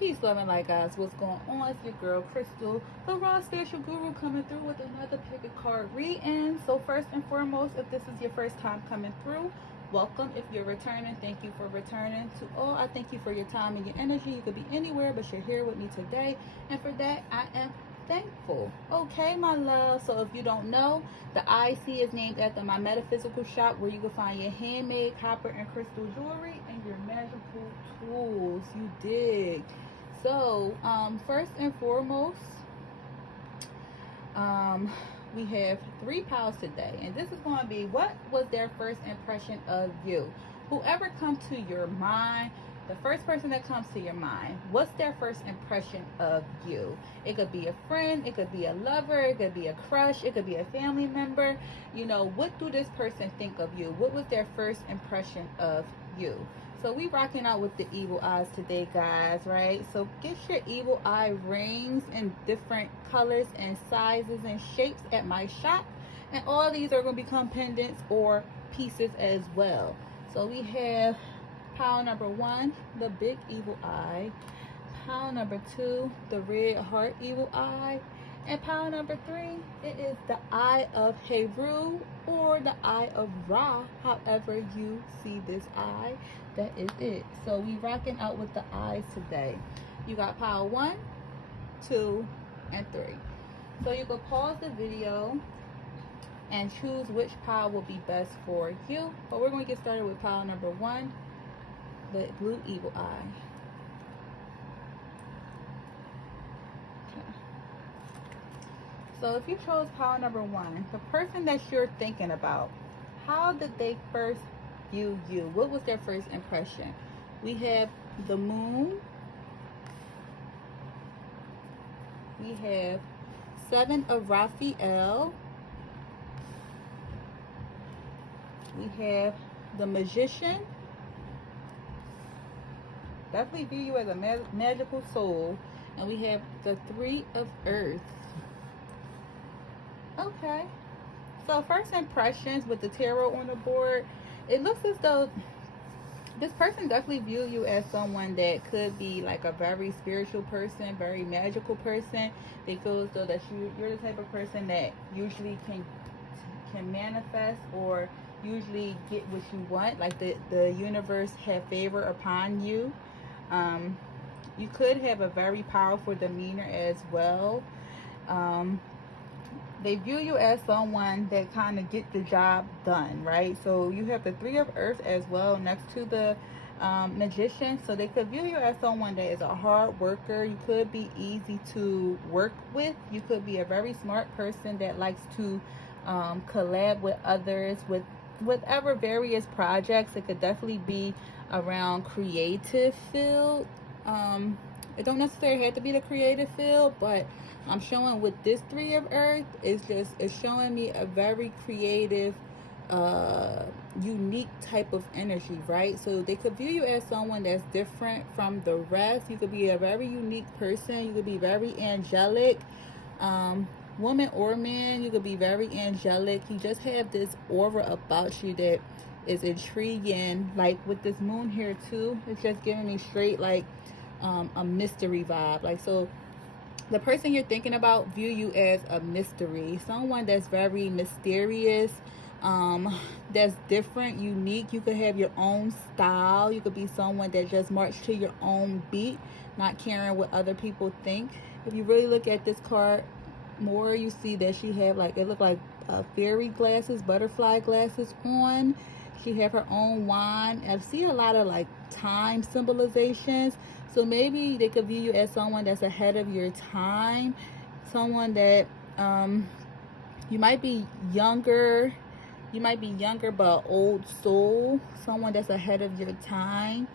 Peace, love, and light, guys. What's going on? It's your girl, Crystal, the Raw Spiritual Guru, coming through with another pick a card reading. So first and foremost, if this is your first time coming through, welcome. If you're returning, thank you for returning. To all, I thank you for your time and your energy. You could be anywhere, but you're here with me today. And for that, I am thankful. Okay, my love. So if you don't know, the IC is named after my metaphysical shop, where you can find your handmade copper and crystal jewelry and your magical tools. You dig? So first and foremost, we have 3 piles today, and this is going to be, what was their first impression of you? Whoever comes to your mind, the first person that comes to your mind, what's their first impression of you? It could be a friend, it could be a lover, it could be a crush, it could be a family member. You know, what do this person think of you? What was their first impression of you? So we rocking out with the evil eyes today, guys, right? So get your evil eye rings in different colors and sizes and shapes at my shop, and all these are going to become pendants or pieces as well. So we have pile number 1, the big evil eye. Pile number 2, the red heart evil eye. And pile number 3, it is the eye of Heru, or the eye of Ra. However you see this eye, that is it. So we rocking out with the eyes today. You got pile 1, 2, and 3. So you can pause the video and choose which pile will be best for you. But we're going to get started with pile number 1, the blue evil eye. Okay. So if you chose pile number 1, the person that you're thinking about, how did they first view you? What was their first impression? We have the moon. We have 7 of Raphael. We have the magician. Definitely view you as a magical soul. And we have the 3 of earth. Okay. So first impressions with the tarot on the board, it looks as though this person definitely view you as someone that could be like a very spiritual person, very magical person. They feel as though that you're the type of person that usually can manifest or usually get what you want. Like the universe have favor upon you. You could have a very powerful demeanor as well. They view you as someone that kind of get the job done, right? So you have the 3 of earth as well next to the magician. So they could view you as someone that is a hard worker. You could be easy to work with. You could be a very smart person that likes to collab with others with whatever various projects. It could definitely be around creative field. It don't necessarily have to be the creative field, but I'm showing with this 3 of earth, it's showing me a very creative, unique type of energy, right? So they could view you as someone that's different from the rest. You could be a very unique person. You could be very angelic, woman or man. You could be very angelic. You just have this aura about you that is intriguing. Like with this moon here too, it's just giving me straight like a mystery vibe. Like, so the person you're thinking about view you as a mystery, someone that's very mysterious, that's different, unique. You could have your own style. You could be someone that just march to your own beat, not caring what other people think. If you really look at this card more, you see that she have like, it look like fairy glasses, butterfly glasses on. She have her own wand. I see a lot of like time symbolizations. So maybe they could view you as someone that's ahead of your time, someone that you might be younger but old soul, someone that's ahead of your time,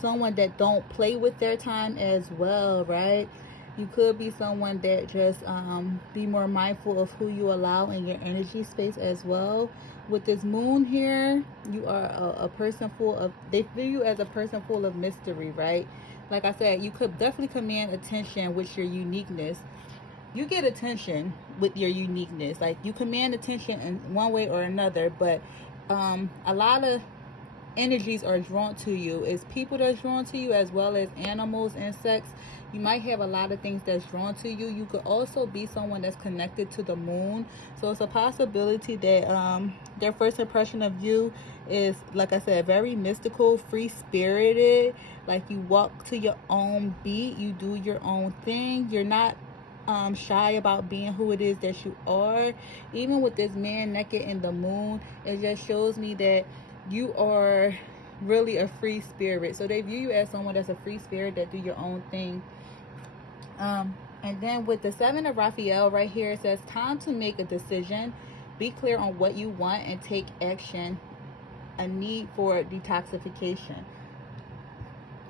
someone that don't play with their time as well, right? You could be someone that just be more mindful of who you allow in your energy space as well. With this moon here, you are a person full of, they view you as a person full of mystery, right? Like I said, you could definitely command attention with your uniqueness. You get attention with your uniqueness. Like, you command attention in one way or another, but a lot of energies are drawn to you. It's people that's drawn to you, as well as animals, insects. You might have a lot of things that's drawn to you. You could also be someone that's connected to the moon. So it's a possibility that their first impression of you is, like I said, very mystical, free spirited. Like, you walk to your own beat, you do your own thing. You're not shy about being who it is that you are. Even with this man naked in the moon, it just shows me that you are really a free spirit. So they view you as someone that's a free spirit that do your own thing. And then with the Seven of Raphael right here, it says time to make a decision. Be clear on what you want and take action. A need for detoxification.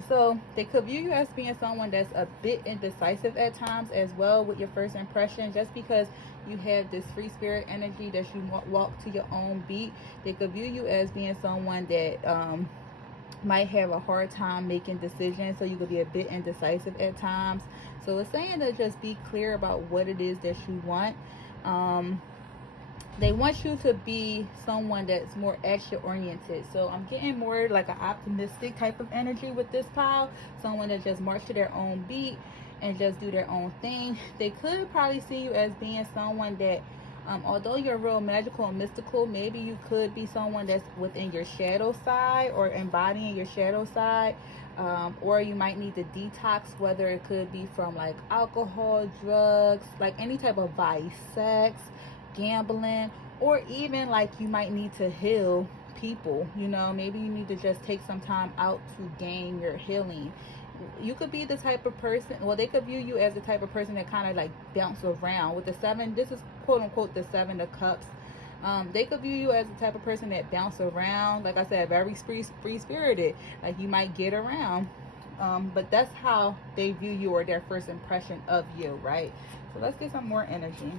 So they could view you as being someone that's a bit indecisive at times as well with your first impression, just because you have this free spirit energy that you walk to your own beat. They could view you as being someone that might have a hard time making decisions, so you could be a bit indecisive at times. So it's saying to just be clear about what it is that you want. They want you to be someone that's more action oriented. So I'm getting more like an optimistic type of energy with this pile. Someone that just march to their own beat and just do their own thing. They could probably see you as being someone that although you're real magical and mystical, maybe you could be someone that's within your shadow side or embodying your shadow side. Or you might need to detox, whether it could be from like alcohol, drugs, like any type of vice, sex, gambling, or even like you might need to heal people. You know, maybe you need to just take some time out to gain your healing. You could be the type of person, well, they could view you as the type of person that kind of like bounce around with the seven. This is quote unquote the Seven of Cups. They could view you as the type of person that bounce around, like I said, very free spirited. Like, you might get around, but that's how they view you, or their first impression of you, right? So let's get some more energy.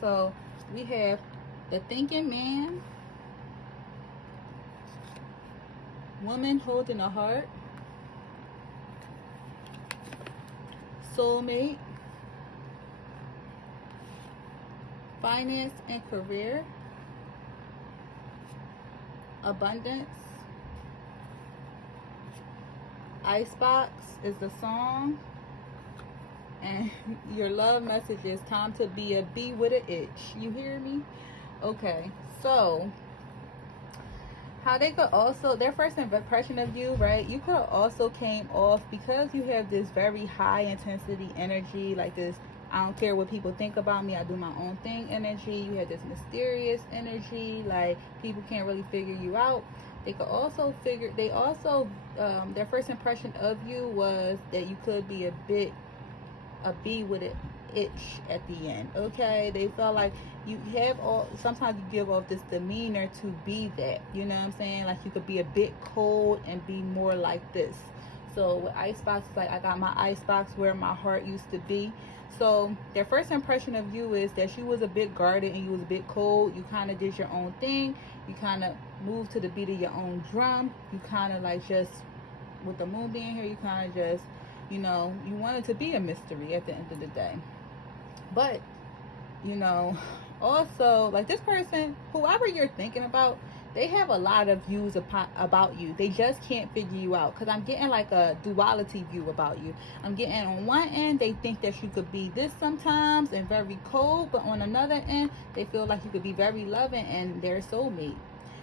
So we have the thinking man, woman holding a heart, soulmate, finance and career, abundance, icebox is the song, and your love message is time to be a bee with an itch. You hear me? Okay, so how they could also, their first impression of you, right? You could have also came off, because you have this very high intensity energy, like this I don't care what people think about me, I do my own thing energy. You have this mysterious energy, like people can't really figure you out. They could also figure, they also, their first impression of you was that you could be a bee with an itch at the end, okay? They felt like you have sometimes you give off this demeanor to be that, you know what I'm saying? Like, you could be a bit cold and be more like this. So with icebox, it's like I got my icebox where my heart used to be. So their first impression of you is that you was a bit guarded and you was a bit cold. You kind of did your own thing. You kind of moved to the beat of your own drum. You kind of like just, with the moon being here, you kind of just, you know, you wanted to be a mystery at the end of the day. But, you know, also, like, this person, whoever you're thinking about, they have a lot of views about you. They just can't figure you out, because I'm getting like a duality view about you. I'm getting, on one end, they think that you could be this sometimes and very cold, but on another end, they feel like you could be very loving and their soulmate.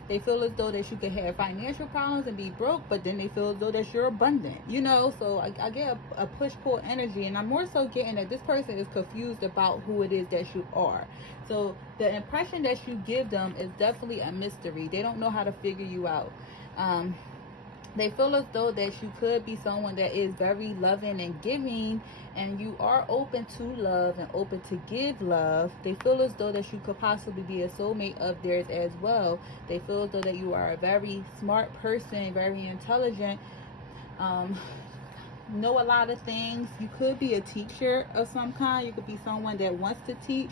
They feel as though that you could have financial problems and be broke, but then they feel as though that you're abundant, you know? So I get a push-pull energy, and I'm more so getting that this person is confused about who it is that you are. So the impression that you give them is definitely a mystery. They don't know how to figure you out. They feel as though that you could be someone that is very loving and giving, and you are open to love and open to give love. They feel as though that you could possibly be a soulmate of theirs as well. They feel as though that you are a very smart person, very intelligent, know a lot of things. You could be a teacher of some kind. You could be someone that wants to teach,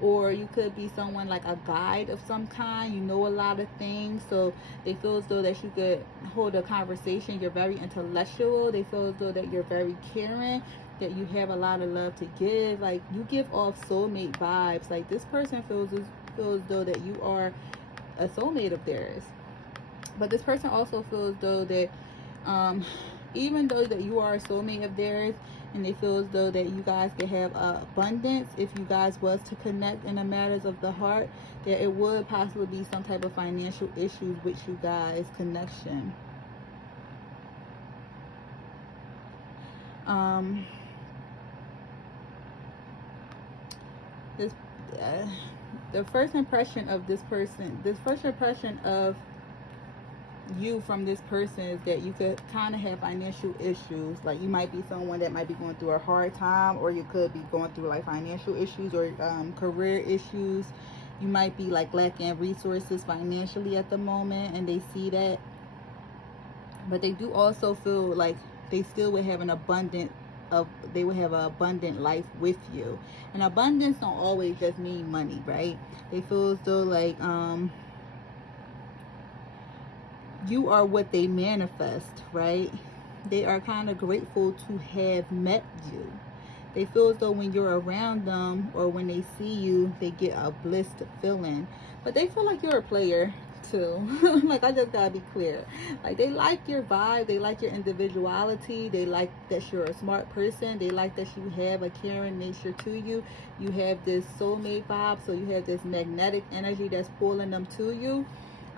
or you could be someone like a guide of some kind. You know a lot of things, so they feel as though that you could hold a conversation. You're very intellectual. They feel as though that you're very caring, that you have a lot of love to give. Like, you give off soulmate vibes. Like, this person feels as though that you are a soulmate of theirs. But this person also feels though that even though that you are a soulmate of theirs, and they feel as though that you guys could have abundance if you guys was to connect in the matters of the heart, that it would possibly be some type of financial issues with you guys connection. This the first impression of this person, this first impression of you from this person is that you could kind of have financial issues. Like you might be someone that might be going through a hard time, or you could be going through like financial issues or career issues. You might be like lacking resources financially at the moment, and they see that. But they do also feel like they still would have an abundant of, they would have an abundant life with you. And abundance don't always just mean money, right? They feel as though like you are what they manifest, right? They are kind of grateful to have met you. They feel as though when you're around them or when they see you, they get a blissed feeling. But they feel like you're a player too. Like, I just gotta be clear. Like, they like your vibe, they like your individuality, they like that you're a smart person, they like that you have a caring nature to you. You have this soulmate vibe, so you have this magnetic energy that's pulling them to you.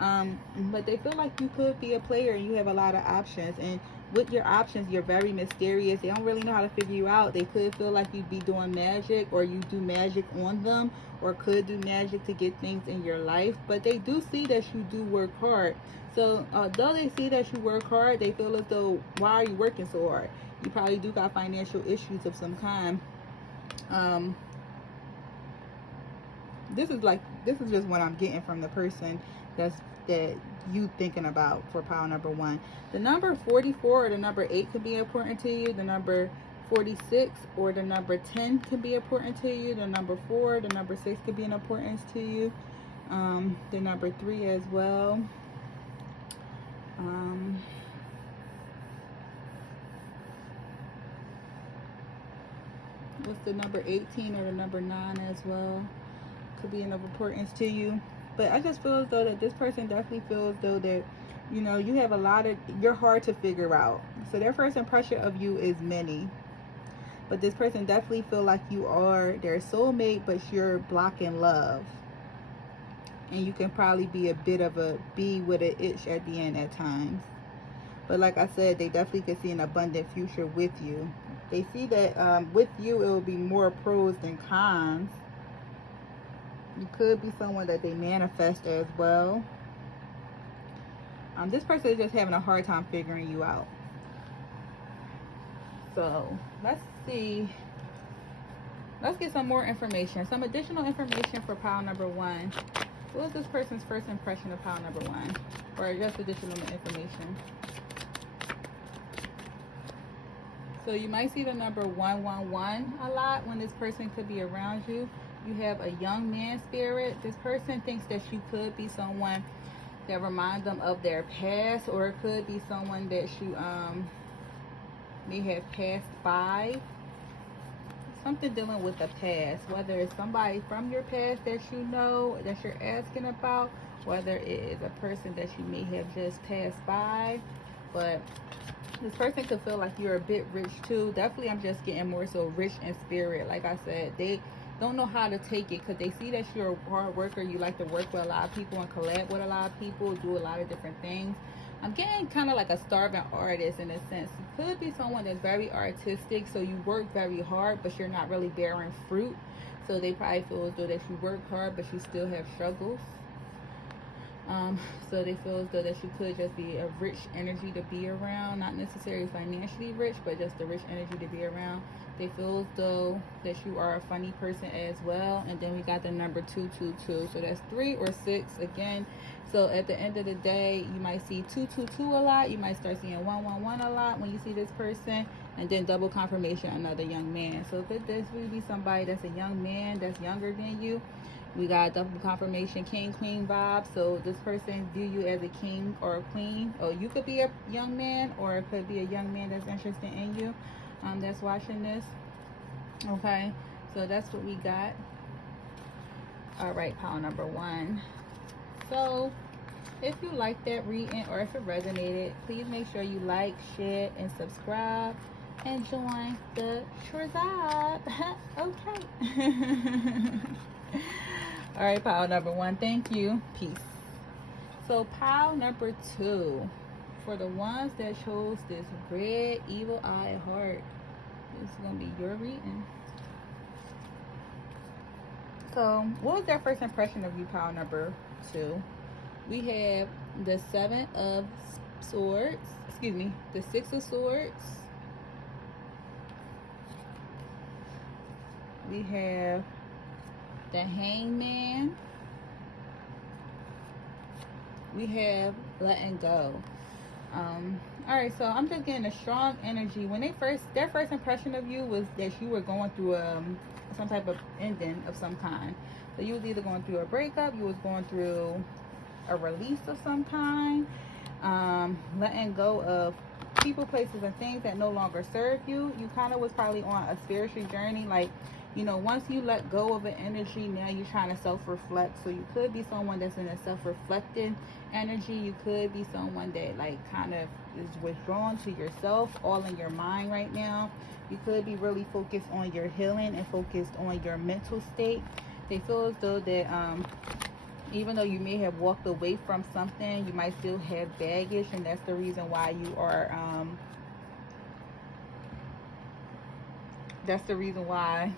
But they feel like you could be a player and you have a lot of options, and with your options you're very mysterious. They don't really know how to figure you out. They could feel like you'd be doing magic, or you do magic on them, or could do magic to get things in your life. But they do see that you do work hard. So though they see that you work hard, they feel as though, why are you working so hard? You probably do got financial issues of some kind. This is just what I'm getting from the person that you thinking about for pile number 1. The number 44 or the number 8 could be important to you. The number 46 or the number 10 could be important to you. The number 4, the number 6 could be an importance to you. The number 3 as well. What's the number 18 or the number 9 as well? Could be of importance to you. But I just feel as though that this person definitely feels though that, you know, you have a lot of, you're hard to figure out. So their first impression of you is many. But this person definitely feel like you are their soulmate, but you're blocking love. And you can probably be a bit of a bee with an itch at the end at times. But like I said, they definitely can see an abundant future with you. They see that with you, it will be more pros than cons. You could be someone that they manifest as well. This person is just having a hard time figuring you out. So let's see. Let's get some more information. Some additional information for pile number 1. What was this person's first impression of pile number 1? Or just additional information. So you might see the number 111 a lot when this person could be around you. You have a young man spirit. This person thinks that you could be someone that reminds them of their past, or it could be someone that you may have passed by. Something dealing with the past, whether it's somebody from your past that you know, that you're asking about, whether it is a person that you may have just passed by. But this person could feel like you're a bit rich too. Definitely, I'm just getting more so rich in spirit. Like I said, they don't know how to take it because they see that you're a hard worker. You like to work with a lot of people and collab with a lot of people, do a lot of different things. I'm getting kind of like a starving artist in a sense. You could be someone that's very artistic, so you work very hard, but you're not really bearing fruit. So they probably feel as though that you work hard, but you still have struggles. So they feel as though that you could just be a rich energy to be around, not necessarily financially rich, but just a rich energy to be around. They feel as though that you are a funny person as well. And then we got the number 222. So that's 3 or 6 again. So at the end of the day, you might see 222 a lot. You might start seeing 111 a lot when you see this person. And then double confirmation, another young man. So could this really be somebody that's a young man that's younger than you? We got double confirmation, king, queen vibe. So this person view you as a king or a queen. Or you could be a young man, or it could be a young man that's interested in you. That's watching this. Okay, so that's what we got. All right, pile number 1. So If you like that reading or if it resonated, please make sure you like, share, and subscribe and join the tribe. Okay. All right, pile number 1. Thank you. Peace. So pile number 2, for the ones that chose this red evil eye heart, this is going to be your reading. So what was their first impression of you, pile number 2? We have the 7 of Swords, excuse me, the 6 of Swords. We have the Hangman. We have letting go. Alright, so I'm just getting a strong energy. When their first impression of you was that you were going through some type of ending of some kind. So you was either going through a breakup, you was going through a release of some kind, letting go of people, places, and things that no longer serve you. You kind of was probably on a spiritual journey, like, you know, once you let go of an energy, now you're trying to self-reflect. So you could be someone that's in a self-reflecting energy. You could be someone that like kind of is withdrawn to yourself, all in your mind right now. You could be really focused on your healing and focused on your mental state. They feel as though that even though you may have walked away from something, you might still have baggage, and that's the reason why you are that's the reason why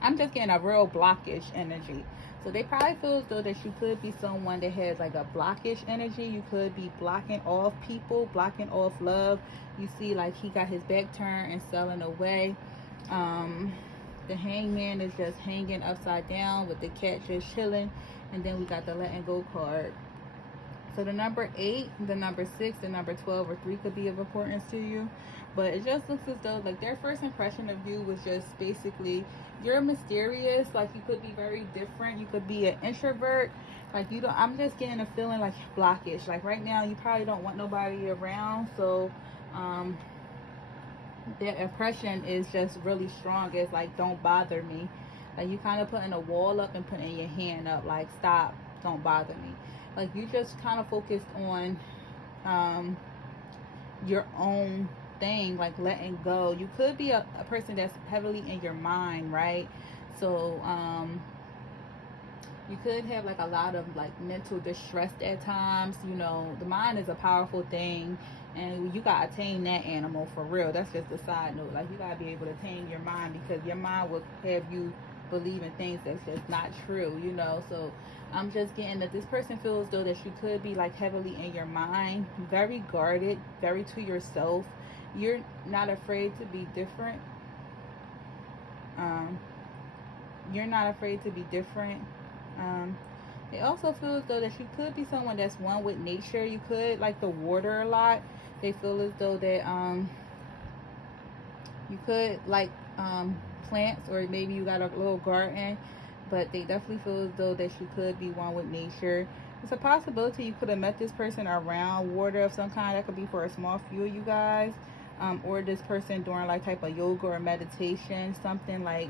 I'm just getting a real blockish energy. So they probably feel as though that you could be someone that has like a blockish energy. You could be blocking off people, blocking off love. You see like he got his back turned and selling away. The Hangman is just hanging upside down with the cat just chilling. And then we got the letting go card. So the number 8, the number 6, the number 12, or 3 could be of importance to you. But it just looks as though like their first impression of you was just basically you're mysterious. Like you could be very different. You could be an introvert. Like you don't. I'm just getting a feeling like blockish. Like right now you probably don't want nobody around. So their impression is just really strong. It's like don't bother me. Like you kind of putting a wall up and putting your hand up. Like stop. Don't bother me. Like you just kind of focused on your own thing, like letting go. You could be a person that's heavily in your mind, right? So you could have like a lot of like mental distress at times. You know, the mind is a powerful thing, and you gotta tame that animal for real. That's just a side note. Like you gotta be able to tame your mind, because your mind will have you believe in things that's just not true, you know. So I'm just getting that this person feels though that you could be like heavily in your mind, very guarded, very to yourself. You're not afraid to be different. You're not afraid to be different. It also feels though that you could be someone that's one with nature. You could like the water a lot. They feel as though that you could like plants, or maybe you got a little garden, but they definitely feel as though that you could be one with nature. It's a possibility you could have met this person around water of some kind. That could be for a small few of you guys, or this person doing like type of yoga or meditation, something like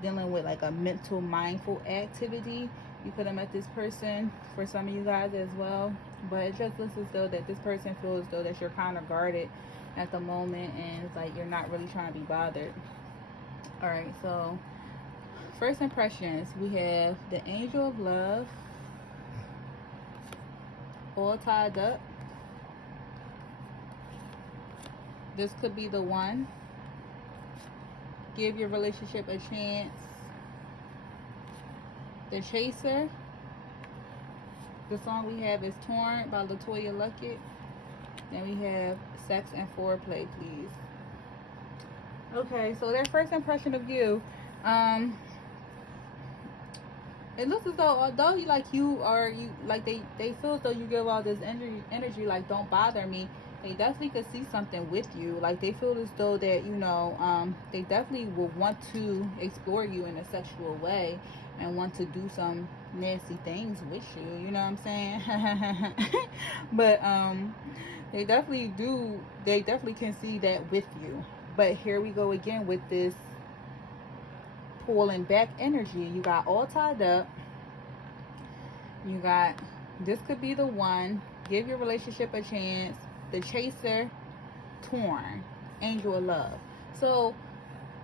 dealing with like a mental mindful activity. You could have met this person for some of you guys as well, but it just looks as though that this person feels as though that you're kind of guarded at the moment, and it's like you're not really trying to be bothered. All right, so first impressions, we have the Angel of Love, all tied up. This could be the one. Give your relationship a chance. The Chaser. The song we have is Torn by Latoya Luckett. Then we have Sex and Foreplay, please. Okay, so their first impression of you, it looks as though although they feel as though you give all this energy like don't bother me, they definitely could see something with you. Like they feel as though that, you know, they definitely will want to explore you in a sexual way and want to do some nasty things with you, you know what I'm saying? But they definitely can see that with you. But here we go again with this pulling back energy. You got all tied up. You got This could be the one. Give your relationship a chance. The chaser, torn. Angel of love. So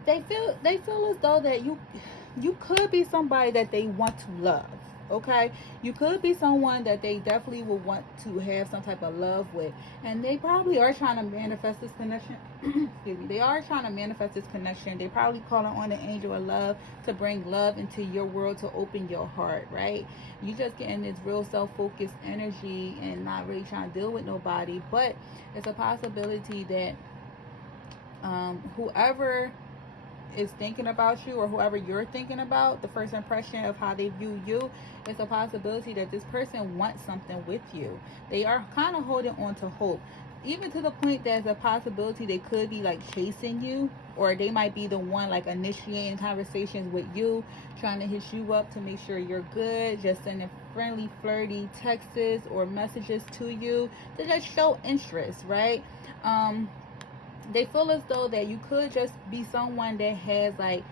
they feel as though that you could be somebody that they want to love. Okay, you could be someone that they definitely will want to have some type of love with, and they probably are trying to manifest this connection. Excuse me. They are trying to manifest this connection. They probably calling on the angel of love to bring love into your world, to open your heart. Right? You just getting this real self-focused energy and not really trying to deal with nobody. But it's a possibility that whoever is thinking about you, or whoever you're thinking about, the first impression of how they view you, it's a possibility that this person wants something with you. They are kind of holding on to hope, even to the point that there's a possibility they could be like chasing you, or they might be the one like initiating conversations with you, trying to hit you up to make sure you're good, just sending friendly flirty texts or messages to you to just show interest, right? They feel as though that you could just be someone that has like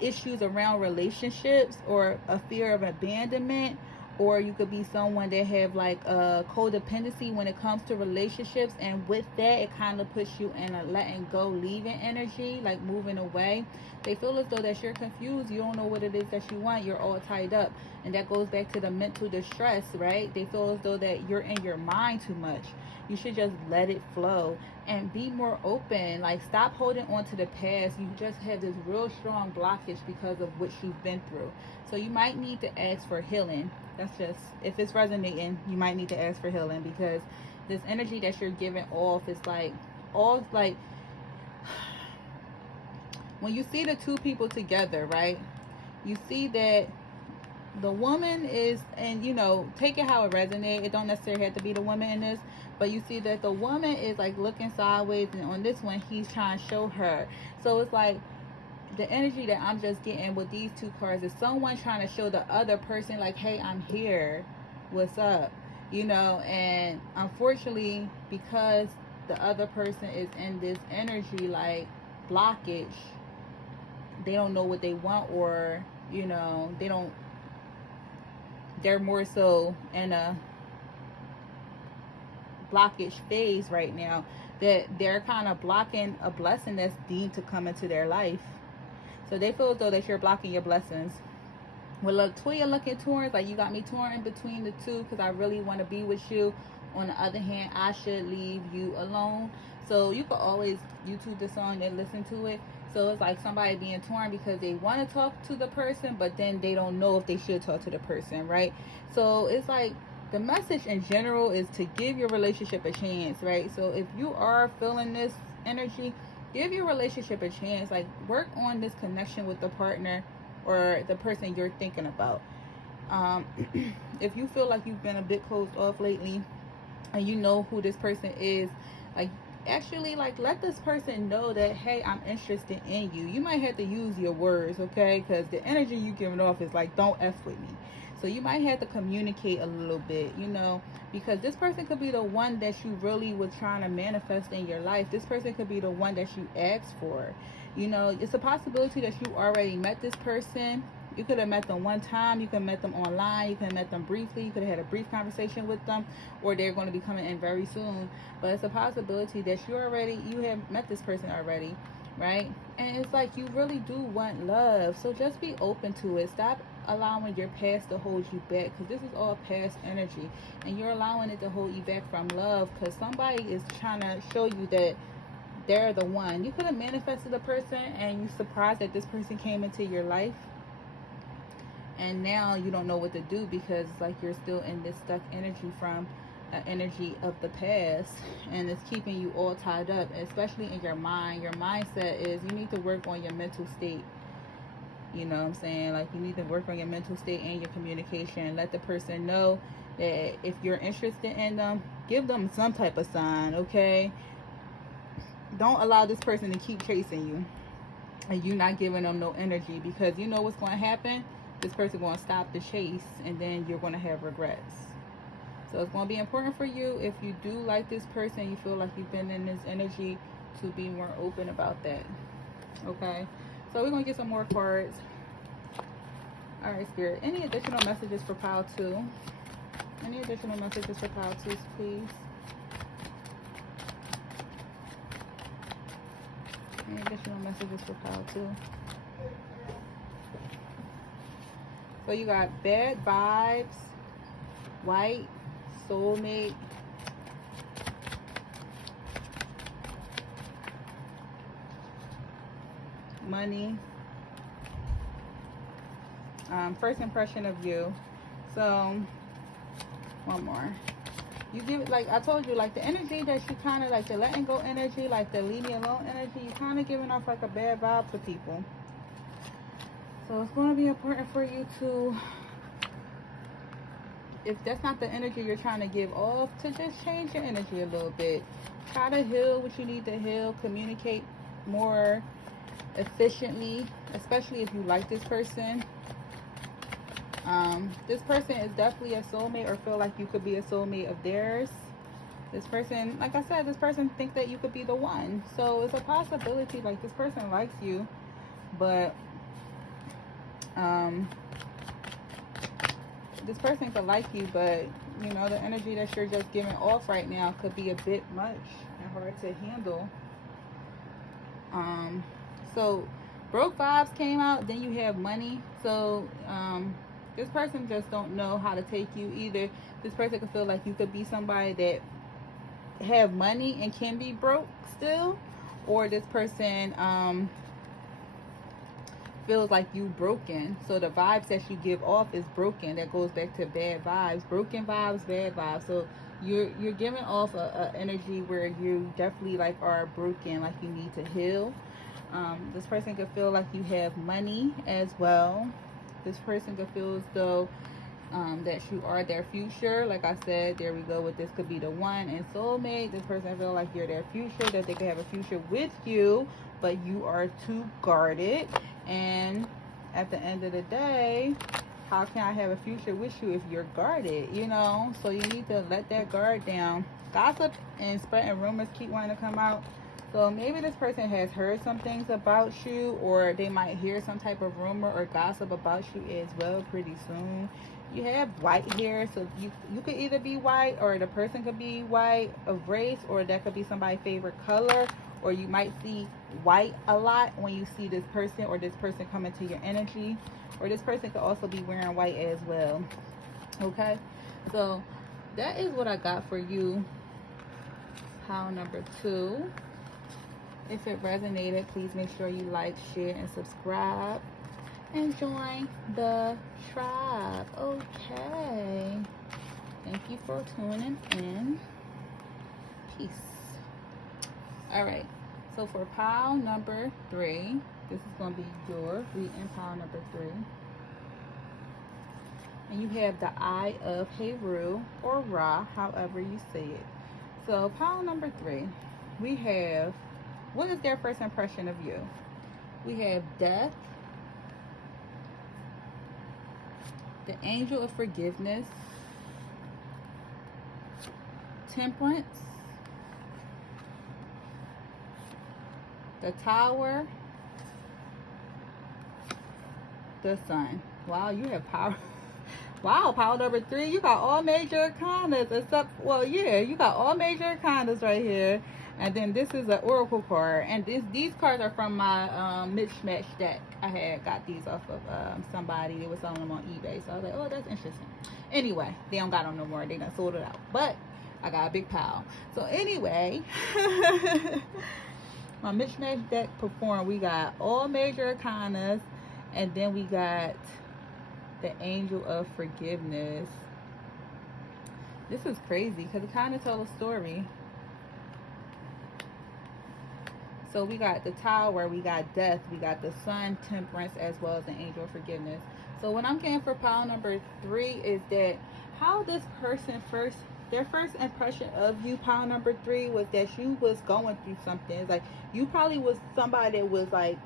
issues around relationships, or a fear of abandonment, or you could be someone that have like a codependency when it comes to relationships, and with that it kind of puts you in a letting go, leaving energy, like moving away. They feel as though that you're confused, you don't know what it is that you want, you're all tied up, and that goes back to the mental distress, right? They feel as though that you're in your mind too much. You should just let it flow and be more open. Like, stop holding on to the past. You just have this real strong blockage because of what you've been through. So you might need to ask for healing. That's just, if it's resonating, you might need to ask for healing, because this energy that you're giving off is like, all like, when you see the two people together, right? You see that the woman is, and you know, take it how it resonates. It don't necessarily have to be the woman in this, but you see that the woman is like looking sideways, and on this one he's trying to show her. So it's like the energy that I'm just getting with these two cards is someone trying to show the other person like, hey, I'm here, what's up, you know. And unfortunately, because the other person is in this energy like blockage, they don't know what they want, or you know, they're more so in a blockage phase right now, that they're kind of blocking a blessing that's deemed to come into their life. So they feel as though that you're blocking your blessings. With Latoya looking torn, like, you got me torn in between the two because I really want to be with you. On the other hand, I should leave you alone. So you could always YouTube the song and listen to it. So it's like somebody being torn because they want to talk to the person, but then they don't know if they should talk to the person, right? So it's like the message in general is to give your relationship a chance, right? So if you are feeling this energy, give your relationship a chance. Like, work on this connection with the partner or the person you're thinking about. If you feel like you've been a bit closed off lately, and you know who this person is, like, actually, like, let this person know that, hey, I'm interested in you. You might have to use your words, okay? Because the energy you giving off is like, don't F with me. So you might have to communicate a little bit, you know, because this person could be the one that you really were trying to manifest in your life. This person could be the one that you asked for. You know, it's a possibility that you already met this person. You could have met them one time. You could have met them online. You could have met them briefly. You could have had a brief conversation with them, or they're going to be coming in very soon. But it's a possibility that you have met this person already, right? And it's like, you really do want love. So just be open to it. Stop allowing your past to hold you back, because this is all past energy, and you're allowing it to hold you back from love because somebody is trying to show you that they're the one. You could have manifested a person and you're surprised that this person came into your life, and now you don't know what to do because it's like you're still in this stuck energy from an energy of the past, and it's keeping you all tied up, especially in your mind. Your mindset is, you need to work on your mental state. You know what I'm saying? Like, you need to work on your mental state and your communication. Let the person know that if you're interested in them, give them some type of sign, okay? Don't allow this person to keep chasing you and you not giving them no energy, because you know what's going to happen. This person going to stop the chase, and then you're going to have regrets. So it's going to be important for you, if you do like this person, you feel like you've been in this energy, to be more open about that. Okay? So we're going to get some more cards. Alright, Spirit. Any additional messages for pile 2? Any additional messages for pile 2s, please? Any additional messages for pile 2? So you got bad vibes, white, soulmate, money, first impression of you. So one more. You give it, like I told you, like the energy that you kind of like, the letting go energy, like the leave me alone energy, you kind of giving off like a bad vibe to people. So it's going to be important for you to, if that's not the energy you're trying to give off, to just change your energy a little bit. Try to heal what you need to heal, communicate more efficiently, especially if you like this person. This person is definitely a soulmate, or feel like you could be a soulmate of theirs. This person, like I said, this person thinks that you could be the one. So it's a possibility, like this person likes you, but this person could like you, but you know, the energy that you're just giving off right now could be a bit much and hard to handle. So broke vibes came out, then you have money. So this person just don't know how to take you either. This person could feel like you could be somebody that have money and can be broke still, or this person feels like you broken. So the vibes that you give off is broken. That goes back to bad vibes, broken vibes, bad vibes. So you're giving off a energy where you definitely like are broken, like you need to heal. This person could feel like you have money as well. This person could feel as though that you are their future. Like I said, there we go with this could be the one. And soulmate, this person feel like you're their future, that they could have a future with you, but you are too guarded. And at the end of the day, how can I have a future with you if you're guarded, you know? So you need to let that guard down. Gossip and spreading rumors keep wanting to come out. So maybe this person has heard some things about you, or they might hear some type of rumor or gossip about you as well pretty soon. You have white hair, so you could either be white, or the person could be white of race, or that could be somebody's favorite color, or you might see white a lot when you see this person, or this person come into your energy, or this person could also be wearing white as well. Okay, so that is what I got for you, pile number 2. If it resonated, please make sure you like, share, and subscribe, and join the tribe. Okay, thank you for tuning in. Peace. All right, so for pile number 3, this is going to be your reading, pile number 3. And you have the Eye of Heru, or Ra, however you say it. So pile number 3, we have, what is their first impression of you? We have Death, the Angel of Forgiveness, Temperance, the Tower, the Sun. Wow, you have power. Wow, pile number 3, you got all major arcanas, except, well, yeah, you got all major arcanas right here. And then this is an oracle card, and these cards are from my mismatch deck. I had got these off of somebody. They were selling them on eBay, so I was like, oh, that's interesting. Anyway, they don't got them no more. They done sold it out, but I got a big pile. So anyway, my mismatch deck performed. We got all major arcanas, and then we got the Angel of Forgiveness. This is crazy because it kind of tells a story. So we got the Tower, we got Death, we got the Sun, Temperance, as well as the Angel of Forgiveness. So what I'm getting for pile number 3 is that how this person their first impression of you, pile number 3, was that you was going through something. It's like you probably was somebody that was like,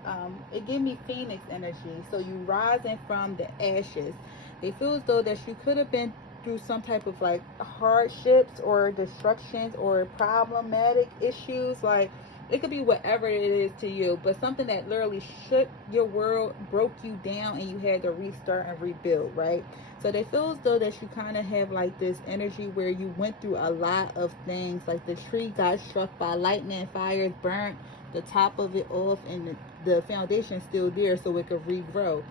it gave me Phoenix energy. So you rising from the ashes. They feel as though that you could have been through some type of like hardships or destructions or problematic issues. Like It could be whatever it is to you, but something that literally shook your world, broke you down, and you had to restart and rebuild, right? So they feel as though that you kind of have like this energy where you went through a lot of things. Like the tree got struck by lightning, fires burnt the top of it off, and the foundation's still there so it could regrow.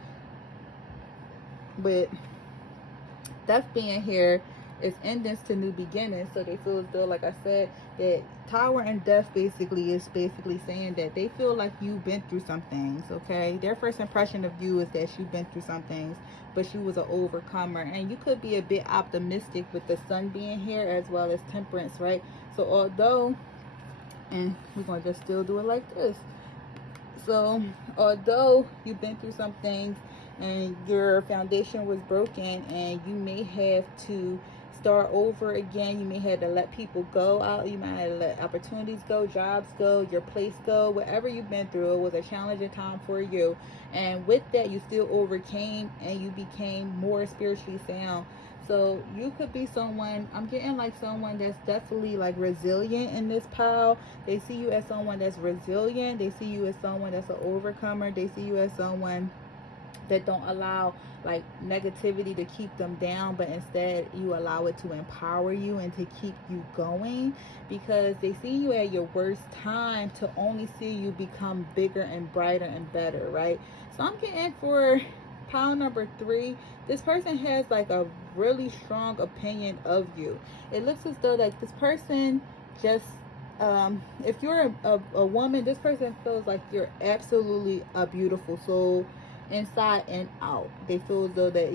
But death being here is endings to new beginnings. So they feel as though, like I said, that Tower and Death basically is basically saying that they feel like you've been through some things, okay? Their first impression of you is that you've been through some things, but you was an overcomer. And you could be a bit optimistic with the sun being here as well as Temperance, right? So although, and we're going to just still do it like this. So although you've been through some things and your foundation was broken and you may have to start over again, you may have to let people go out, you might have to let opportunities go, jobs go, your place go, whatever you've been through, it was a challenging time for you. And with that, you still overcame and you became more spiritually sound. So you could be someone, I'm getting like someone that's definitely like resilient in this pile. They see you as someone that's resilient. They see you as someone that's an overcomer. They see you as someone that don't allow like negativity to keep them down, but instead you allow it to empower you and to keep you going, because they see you at your worst time to only see you become bigger and brighter and better, right? So I'm getting for pile number 3, this person has like a really strong opinion of you. It looks as though like this person just if you're a woman, this person feels like you're absolutely a beautiful soul inside and out. They feel as though that